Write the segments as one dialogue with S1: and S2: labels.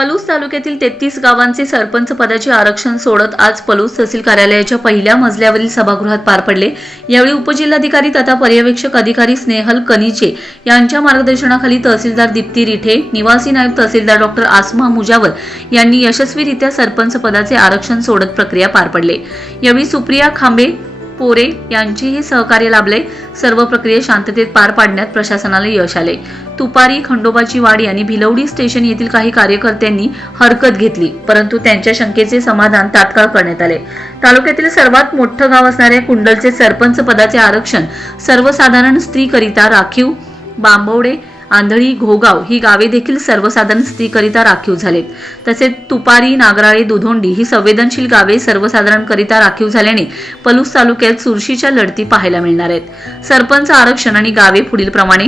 S1: पलूस तालुक्यातील तेहतीस गावांचे सरपंच पदाचे आरक्षण सोडत आज पलूस तहसील कार्यालयाच्या पहिल्या मजल्यावरील सभागृहात पार पडले. यावेळी उपजिल्हाधिकारी तथा पर्यवेक्षक अधिकारी स्नेहल कनिचे यांच्या मार्गदर्शनाखाली तहसीलदार दीप्ती रिठे निवासी नायब तहसीलदार डॉक्टर आसमा मुजावर यांनी यशस्वीरित्या सरपंच पदाचे आरक्षण सोडत प्रक्रिया पार पडले. यावेळी सुप्रिया खांबे पोरे यांचेही सहकार्य लाभले. सर्व प्रक्रिया शांततेत पार पाडण्यात प्रशासनाला यश आले. तुपारी खंडोबाची वाडी आणि भिलवडी स्टेशन येथील काही कार्यकर्त्यांनी हरकत घेतली परंतु त्यांच्या शंकेचे समाधान तात्काळ करण्यात आले. तालुक्यातील सर्वात मोठं गाव असणाऱ्या कुंडलचे सरपंच पदाचे आरक्षण सर्वसाधारण स्त्रीकरिता राखीव बांबवडे आंधळी घोगाव ही गावे देखील सर्वसाधारण स्त्रीकरिता राखीव झालेत. तसेच तुपारी नागराळे दुधोंडी ही संवेदनशील गावे सर्वसाधारणकरिता राखीव झाल्याने पलूस तालुक्यात चुरशीच्या लढती पाहायला मिळणार आहेत. सरपंच आरक्षण आणि गावे पुढीलप्रमाणे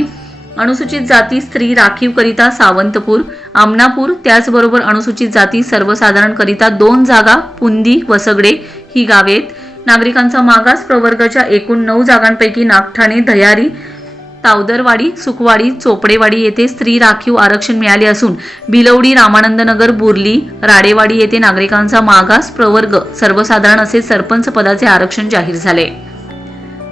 S1: अनुसूचित जाती स्त्री राखीवकरिता सावंतपूर आमनापूर त्याचबरोबर अनुसूचित जाती सर्वसाधारणकरिता दोन जागा पुंदी वसगडे ही गावे आहेत. नागरिकांचा मागास प्रवर्गाच्या एकूण नऊ जागांपैकी नागठाणे दयारी तावदरवाडी सुखवाडी चोपडेवाडी येथे स्त्री राखीव आरक्षण मिळाले असून बिलवडी रामानंदनगर बुर्ली राडेवाडी येथे नागरिकांचा मागास प्रवर्ग सर्वसाधारण असे सरपंच पदाचे आरक्षण जाहीर झाले.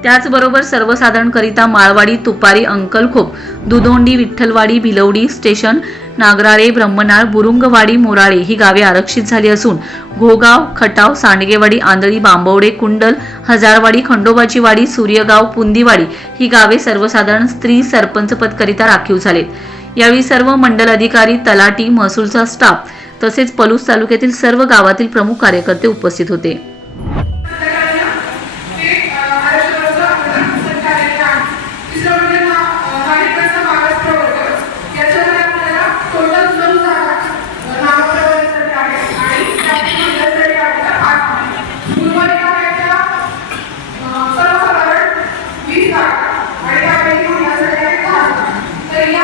S1: त्याचबरोबर सर्वसाधारणकरिता माळवाडी तुपारी अंकलखोप दुधोंडी विठ्ठलवाडी भिलवडी स्टेशन नागराळे ब्रह्मनाळ बुरुंगवाडी मोराळे ही गावे आरक्षित झाली असून घोगाव खटाव सांडगेवाडी आंधळी बांबवडे कुंडल हजारवाडी खंडोबाची वाडी सूर्यगाव पुंदीवाडी ही गावे सर्वसाधारण स्त्री सरपंच पदकरिता राखीव झालेत. यावेळी सर्व मंडल अधिकारी तलाटी महसूलचा स्टाफ तसेच पलूस तालुक्यातील सर्व गावातील प्रमुख कार्यकर्ते उपस्थित होते.
S2: तर या